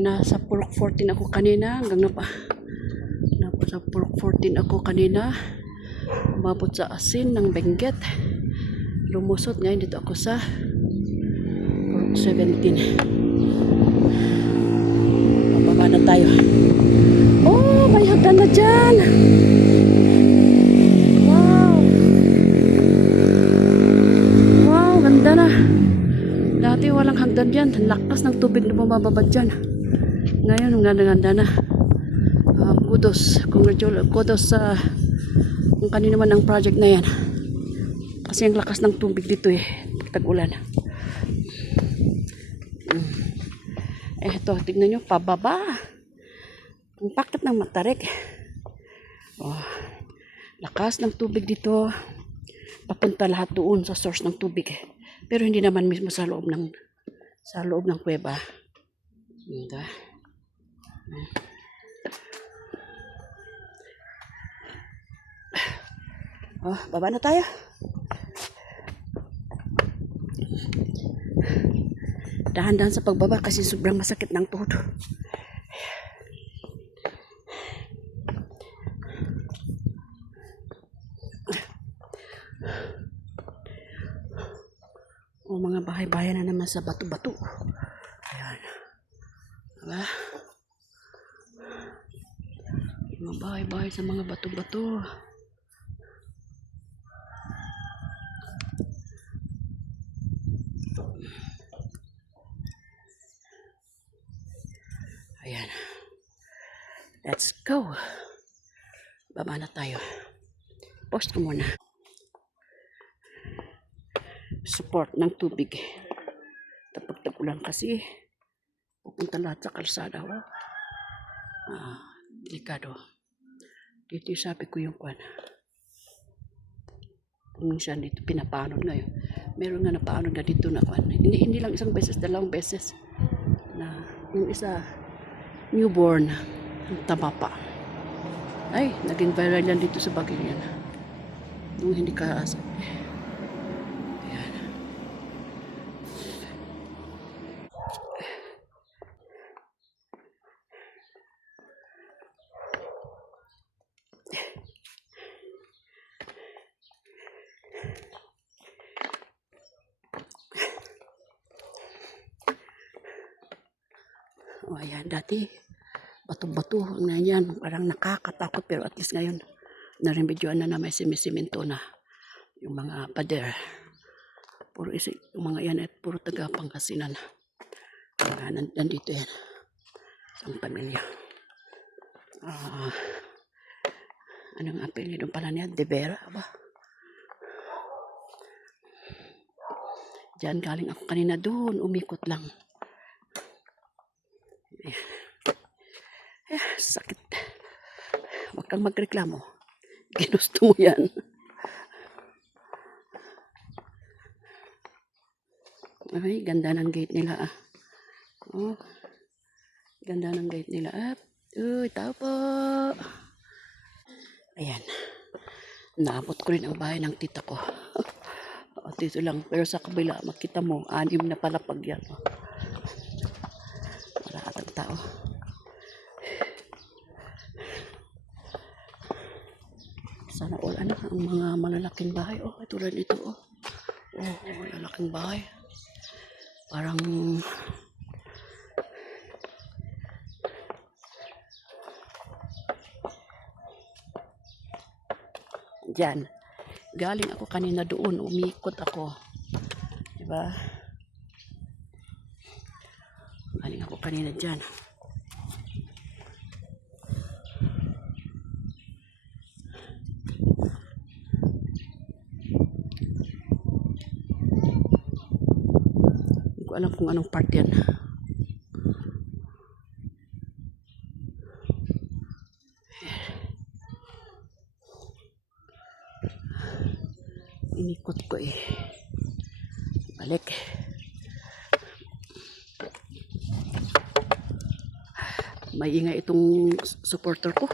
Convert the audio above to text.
Nasa Purok 14 ako kanina. Nasa Purok 14 ako kanina. Umabot sa asin ng Benguet. Lumusot ngayon dito ako sa Purok 17. Pababa na tayo. Oh, may hagdan na dyan. Wow. Wow, ganda na. Dati walang hagdan dyan. Lakas ng tubig na bumababa dyan. Ngayon, ang ganda-ganda na. Kudos sa kung kanino man ang project na yan. Kasi ang lakas ng tubig dito tag-ulan. Eto, tignan nyo, pababa. Ang pakit ng Matarik. Oh, lakas ng tubig dito. Papunta lahat doon sa source ng tubig. Pero hindi naman mismo sa loob ng kuweba. Diba? Oh, baba na tayo. Dahan-dahan sa pagbaba kasi sobrang masakit ng tuhod. O mga bahay-bahay na naman sa bato-bato. Ayan. Diba? Mga bahay-bahay sa mga bato-bato. Ayan. Let's go. Baba na tayo. Post ko muna. Support ng tubig. Kapag tag-ulan kasi, pupunta lahat sa kalsada. Delikado. Dito sabi ko yung kwan. Minsan dito pinapaanod ngayon. Meron nga napaanod na dito na kwan. Hindi lang isang beses, dalawang beses. Na yung isa, newborn, tama pa. Ay, naging viral yan dito sa Baguio yan. Nung hindi kaasa. Ayan. O, ayan, dati bato-bato na yan, parang nakakatakot, pero at least ngayon narimedyoan na may simisimento na yung mga pader. Puro yung mga yan at puro taga Pangasinan. Nandito yan ang pamilya. Anong apelyido pala niya? De Vera ba? Diyan galing ako kanina, doon umikot lang. Sakit. Huwag kang magreklamo. Ginusto mo yan. Ay, ganda ng gate nila Oh, ganda ng gate nila Uy, tao po. Ayan. Naabot ko rin ang bahay ng tita ko. Dito lang. Pero sa kabila, makita mo, 6 na palapag yan. Lahat ang tao. Sana all ang mga malalaking bahay. Tulad nito malalaking bahay. Parang dyan. Galing ako kanina doon. Umikot ako. Diba? Galing ako kanina dyan. Hindi ko alam kung anong part yan. Inikot ko balik. May ingay itong supporter ko.